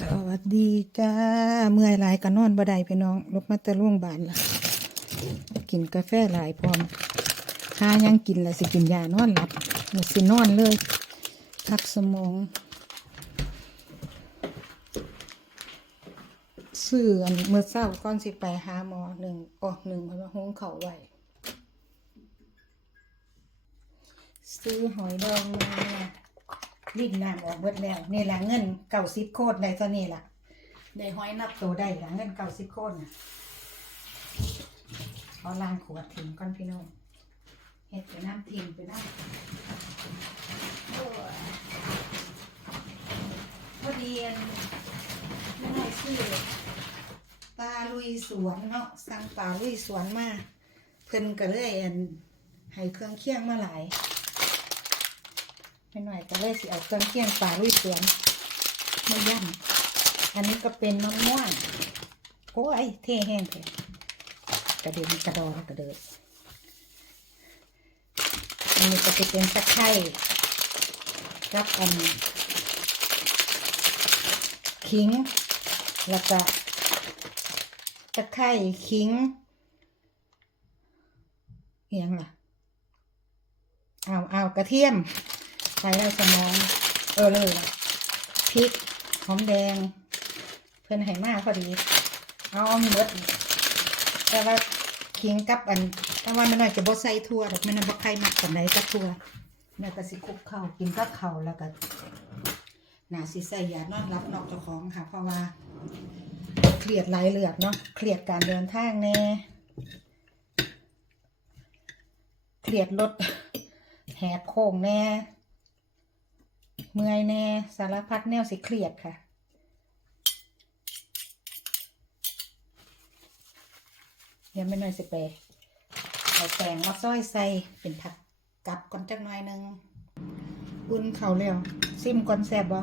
สวัสดีจ้า เมื่อยหลายก็นอนบ่ได้พี่น้องลกมาแต่โรงพยาบาลละกินกาแฟหลายพร้อมหายังกินล้วสิกินยานอนหลับหมดสินอนเลยพักสมอง ซื้ออันเมื่อเช้าก่อนสิไปหาหมอหนึ่งออกหนึ่งเพราะว่าห้องเขาไหวซื้อหอยดองมา รีดน้ำออกเบิดแล้ว นี่แหละเงินเก่าสิบโคตรได้ตัวนี้ล่ะได้ห้อยนับตัวได้ละเงินเก่าสิบโคตรนะเอาล้างขวดทิ้งก่อนพี่น้องเฮ็ดไปน้ำทิ้งไปน้ำพอดีอันไม่ได้ซื้อปลาลุยสวนเนาะสั่งปลาลุยสวนมาเพิ่นก็เลยนให้เครื่องเคียงมาหลาย ไปหน่อยก็เลยสิเอาเครื่องเคียงปลาลุยสวนมาย่ำอันนี้ก็เป็นมะม่วงโอ้ยเท่แห้งเถอะกระเด็นกระดอนกระเดิดอันนี้ก็จะเป็นตะไคร้กับอันขิง แล้วก็ตะไคร้ขิงเอียงล่ะเอาเอากระเทียม ใส่ได้สมอง เออเลยพริกหอมแดง เพื่อนให้มากพอดี เอาเอาหมดแต่ว่าขิงกับอันแต่ว่ามันน่าจะบ่ใส่ทั่วดอกมันน่ะบ่ใครมักปานใดกับทั่วแม่ก็สิคลุกเข้ากินกับเข้าแล้วก็น่าสิใส่ยานอนรับนอกเจ้าของค่ะ เพราะว่าเครียดหลายเลือดเนาะเครียดการเดินทางแน่เครียดรถแหกโค้งแน่ เมื่อยแน่สารพัดแนวสิเครียดค่ะ เดี๋ยวไม่น้อยสิไปเอาแตงมาซ้อยใส่เป็นผักกับก่อนจักหน่อยนึงอุ่นเขาเร็วซิมก่อนแซ่บบ่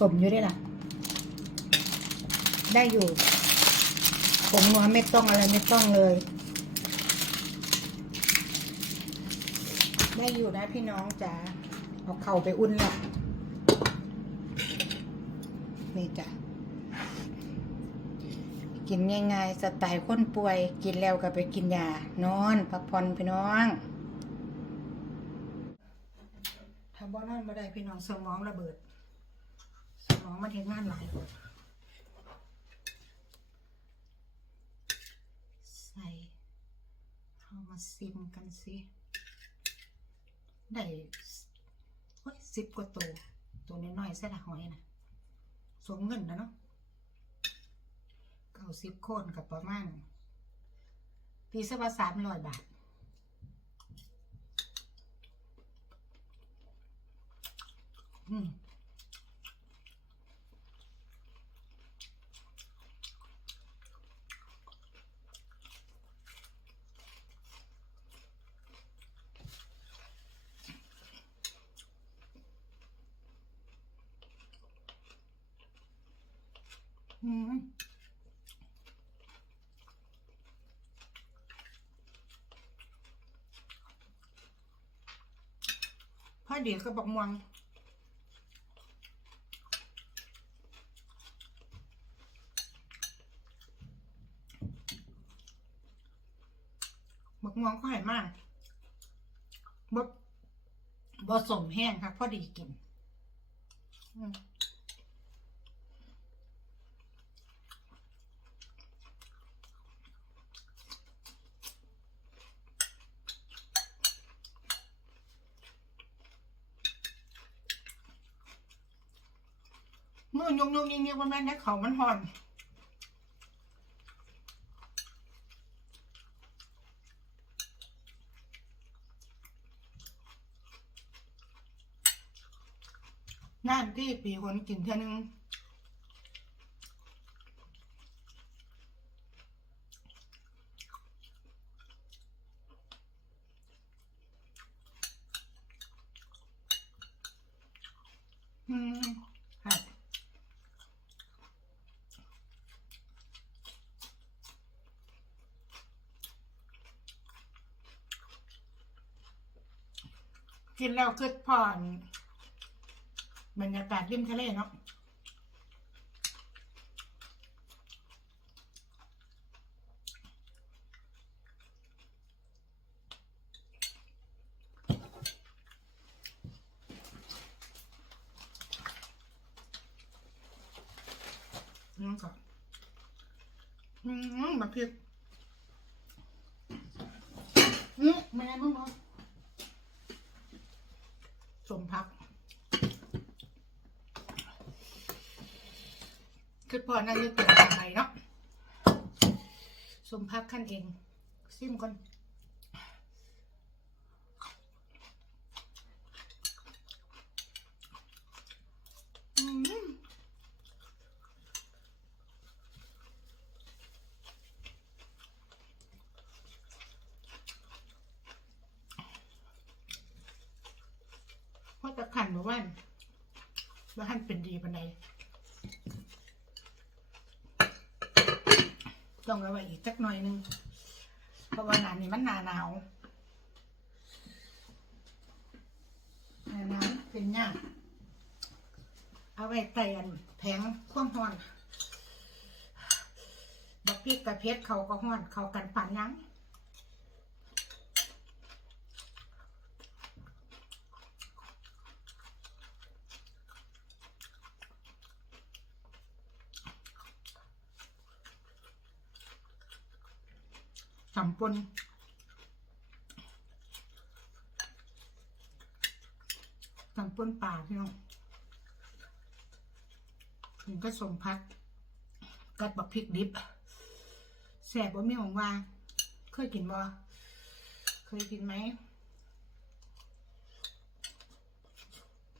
สมอยู่ได้ล่ะ ได้อยู่ผมนัวไม่ต้องอะไรไม่ต้องเลย ได้อยู่นะพี่น้องจ๋าเอาเข่าไปอุ่นละนี่จ้ะกินง่ายๆสไตล์คนป่วย กินแล้วก็ไปกินยานอนพักผ่อนพี่น้องถ้าบ่นอนบ่ได้พี่น้องสมองระเบิด สมองมันเฮ็ดงานหลายใส่เอามาซิมกันสิ ได้โอ้ยสิบกว่าตัวตัวน้อยๆใส่ละหอยนะสมเงินนะเนาะเก้าสิบคนกับประมาณตีสักว่าสามร้อยบาทอืม อืมพอดีก็บอกม่วงบักม่วงก็หายมากบ่บ่สมแห้งค่ะ พอดีกิน อืม มือยงยงยิงยิงว่าแม่นได้เขามันหอนนั่นที่ปีคนกินเท่านึงอืมค่ะ กินแล้วคือผ่อนบรรยากาศริมทะเลเนาะนี่ก่อนอืมบักพริกอืมแม่มึงบอก สมพักคือพอน่าจะเกิดอะไรเนาะสมพักขั้นเองซิมก่อนอืมเพราะตะขันบอกว่า ว่าท่านเป็นดีปันใดต้องเอาไว้อีกสักหน่อยหนึงเพราะว่าหนานี้มันหนาหนาวหนาหนาวเป็นยากเอาไว้ใส่อันแผงควมร้อนบักพริกกระเพชรเขาก็ห้อน เขากันปั่นยัง สำปนสำปนป่าพี่น้องถึงก็สมพัก กัดบักพริกดิบแสบบ่มีหวังว่า เคยกินบ่เคยกินไหม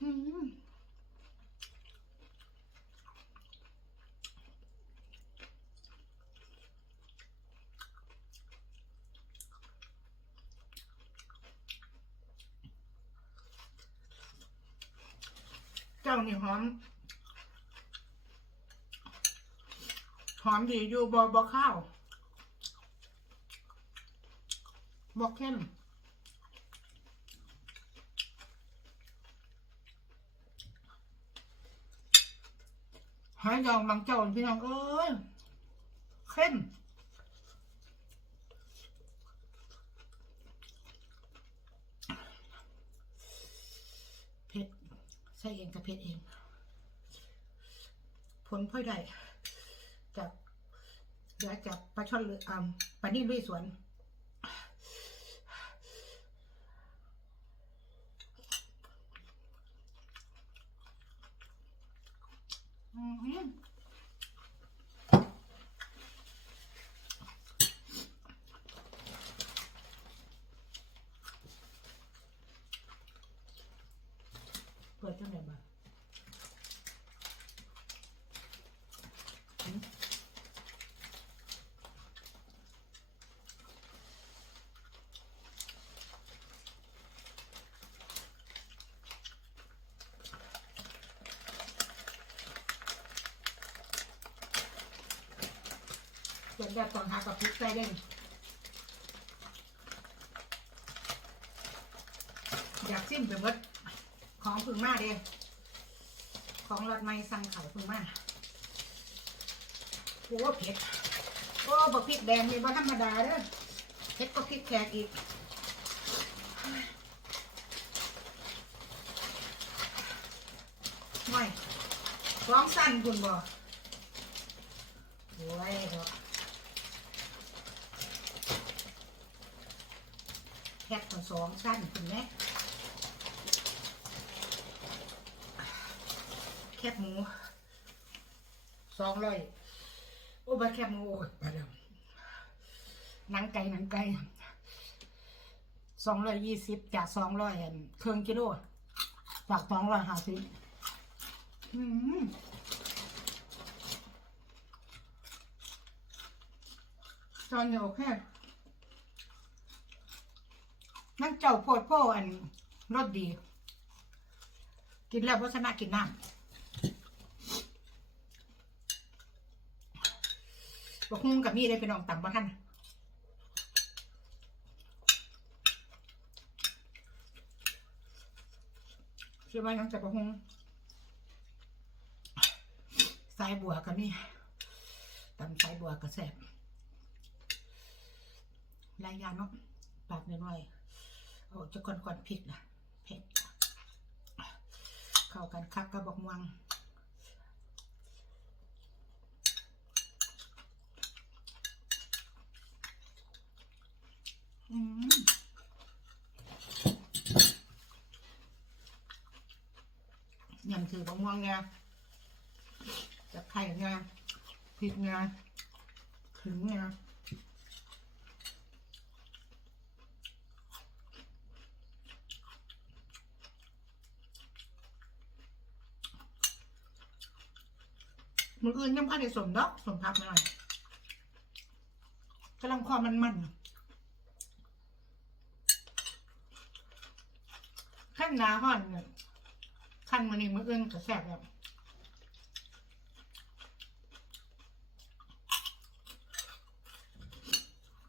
อืมานี่หอม หอมดีอยู่บอบอข้าวบอเข้มหายองบางเจ้าพี่น้องเอ้ยเข้มเผ็ดใส่เองกับเพาะเอง ผลพ่อยได้จากเดี๋ยวจากปลาช่อนหรืออ่าปลานิ่มลุยสวนอืมหือเปิดจังไหนมา เดี๋ยวแบบตอนหากับพริกใส่เด้งอยากซิมไปเบิดของพึ่งมาเด้ของรถไม่สั่งเขาพึ่งมาโอ้เผ็ดโอ้บักพริกแดงนี่บ่ธรรมดาเด้อเผ็ดก็พริกแขกอีกไม่ร้องสั้นคุณบ่โอ้ยบกว่า สองสั้นถึงไหมแคบหมูสองร้อยโอ้บะแคบหมูโอ้ยไปแล้วหนังไก่หนังไก่สองร้อยยี่สิบจากสองร้อยเครื่องกิโลจากสองร้อยห้าสิบอืมตอนนี้โอเค นั่งเจ้าโพดโพอันรสดี กินแล้วพัฒนากินน้ำบอกฮุ้งกับมีได้เป็นองต่ำบ้านอชื่อว่ายังจะประหงสายบัวก็มีตำสายบัวก็แซ่บลายยาเนาะปากน้อยๆ เอาจะก่อนก่อนพริกนะเผ็ดเข้ากันคักกระบอกม่วงอืมยำถือบะม่วงไงจะไข่ไงพริกไงถึงไง มืออื่นยังพัดได้สมดอกสมพักหน่อยกำลังคอมันมันๆขั้นนาห่อนเนี่ยขั้นมันนี่มืออื่นก็แซ่บแบบ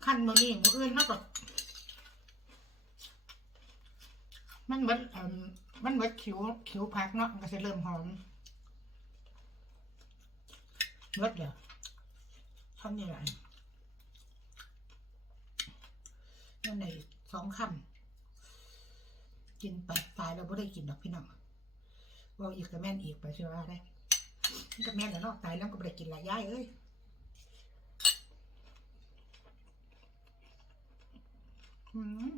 ขั้นมือนี่มืออื่นเท่ากับมันเหมือนเอ่อมันเหมือนขิวขิวพักเนาะมันก็จะเริ่มหอม เบิดเดี๋ยวทำยังไงนั่นในสองคำกินไปตายแล้วไม่ได้กินดอกพี่น้องว่าอีกกับแม่นอีกไปเชื่อว่าได้นี่กับแม่นแล้วนาะตายแล้วก็ไม่ได้กินหลายย่ายเอ้ยอืม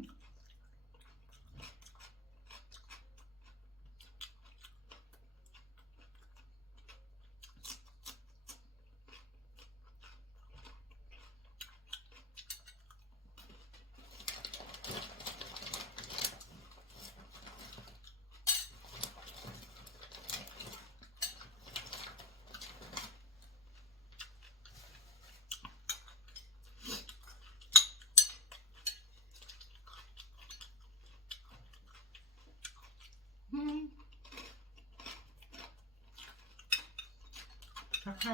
อืม ชักไข่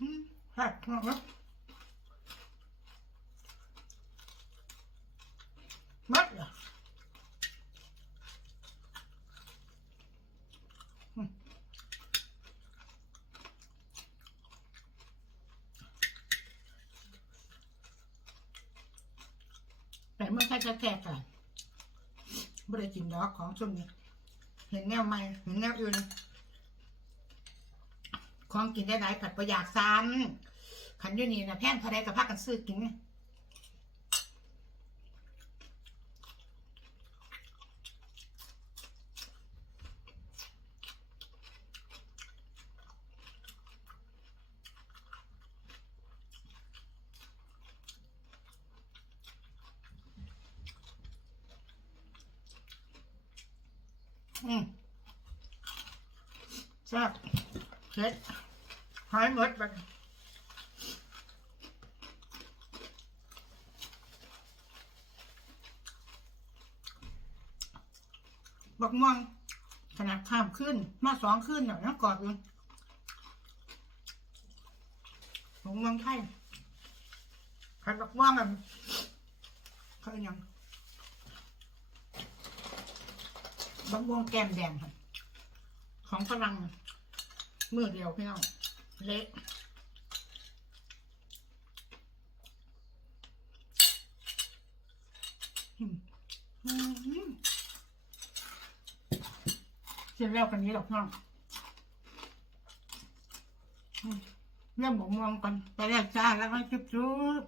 อืมแซ่บมากนะมัดเหรออืม แต่เมื่อใช้แท้ๆกันไม่ได้กินดอกของช่วงนี้ เห็นแนวใหม่เห็นแนวอื่น ของกินได้หลายผัดประหยัดซ้ำขันอยู่นี่นะแพงเท่าไรกับพากันซื้อกิน อืม แซ่บเผ็ดหายหมดไปบักม่วงขนาดข้ามขึ้น มาสองขึ้นเนี่ยยังกอดอยู่บักม่วงไทยขันบักม่วงอะเขาเอาหยังบางวงแก้มแดงค่ะ ของฝรั่งมือเดียวพี่น้องเละเสร็จแล้วกันนี้หรอกน้องเรื่องผมมองกันไปแล้วจ้าแล้วก็จุ๊บจุ๊บ